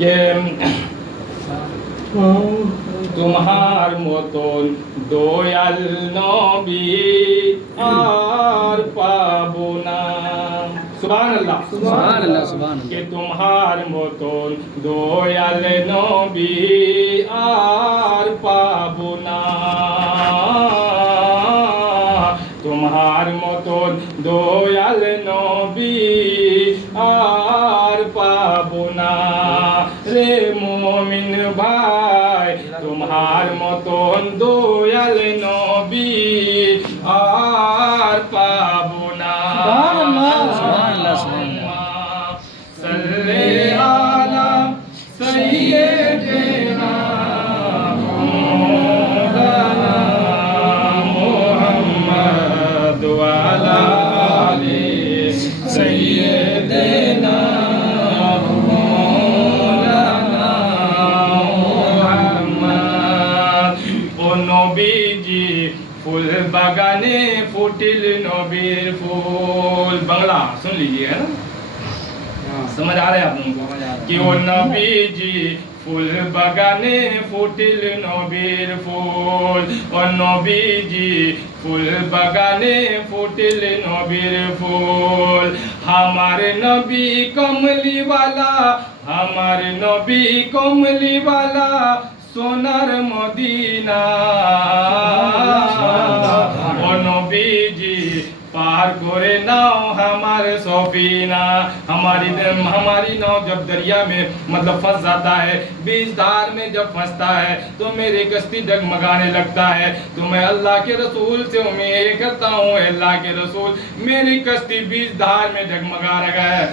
যে তোমার মতন দয়াল নবী আর পাবো না। সুবহানাল্লাহ সুবহানাল্লাহ সুবহানাল্লাহ। কে তোমার মতন দয়াল নবী আর পাবো না, তোমার মতন দয়াল নবী আর পাবো না রে মুমিন ভাই, তোমার মতন দয়াল নবী আর পাবো না। সুবহানাল্লাহ সুবহানাল্লাহ। সাল্লি আলা সাইয়্যিদিনা মাওলানা মুহাম্মদ ওয়া আলা আলি সাইয়্যিদিনা মাওলানা মুহাম্মদ। ও নবীজি फूल बागाने फूटिल नबीर फूल। बांग्ला सुन लीजिए, है ना, समझ आ रहे हैं आप लोगों को कि वो नबी जी फूल बागाने फूटिल नबीर फूल, और नबी जी फूल बागाने फूटिल नबीर फूल। हमारे नबी कमली वाला, हमारे नबी कमली वाला सोनार मदीना। ও নবীজি पार करे नाव हमार सफीना। हमारी नाव जब दरिया में मतलब फंस जाता है, बीच धार में जब फंसता है तो मेरी कश्ती डगमगाने लगता है। तो मैं अल्लाह के रसूल से उम्मीद करता हूँ, अल्लाह के रसूल मेरी कश्ती बीच धार में डगमगा रहा है,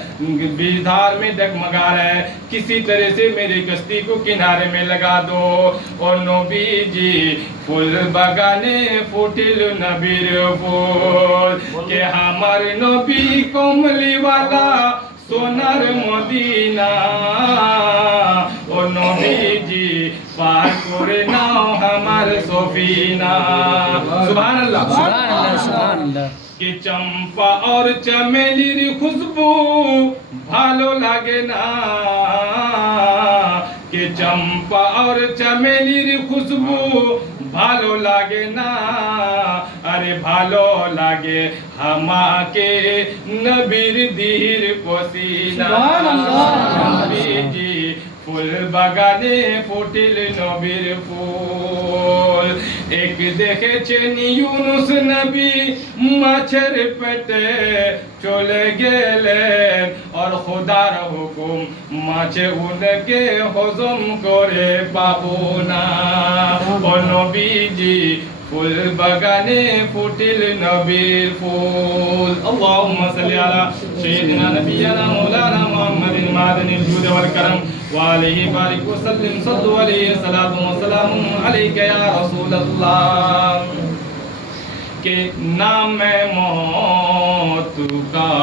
बीच धार में डगमगा रहा है, किसी तरह से मेरी कश्ती को किनारे में लगा दो। और नबी जी फूल बागाने फूटिल नबीर फूल, के हमार नबी कमली वाला सोनार मदीना। ओ नबी जी पार करे नाও हमार सफीना। सुभान अल्लाह सुबहानाल्लाह सुबहानाल्लाह। कि चंपा और चमेलीर खुशबू भालो लागे ना, कि चंपा और चमेलीर खुशबू ভালো লাগে না, আরে ভালো লাগে আমাকে নবীর দির পসিনা। নবীজি ফুল বাগানে ফুটিল নবীর ফুল। এক দেখেছেন ইউনুস নবী মাছের পেটে চলে গেলেন, और खुदार हुकुम মাছে উনকে হজম করে পাবো না। ও নবীজি ফুল বাগানে ফুটিল নবীর ফুল। আল্লাহুম্মা সাল্লি আলা সাইয়্যিদিনা নবিয়্যিনা মাওলানা মুহাম্মাদিন মাদানিল জুদ ওয়াল করম ওয়া আলিহি বারিক ওয়া সাল্লিম। সাল্লু আলাইহি সালাতু ওয়া সালামু আলাইকা ইয়া রাসূলুল্লাহ। के नाम मौत का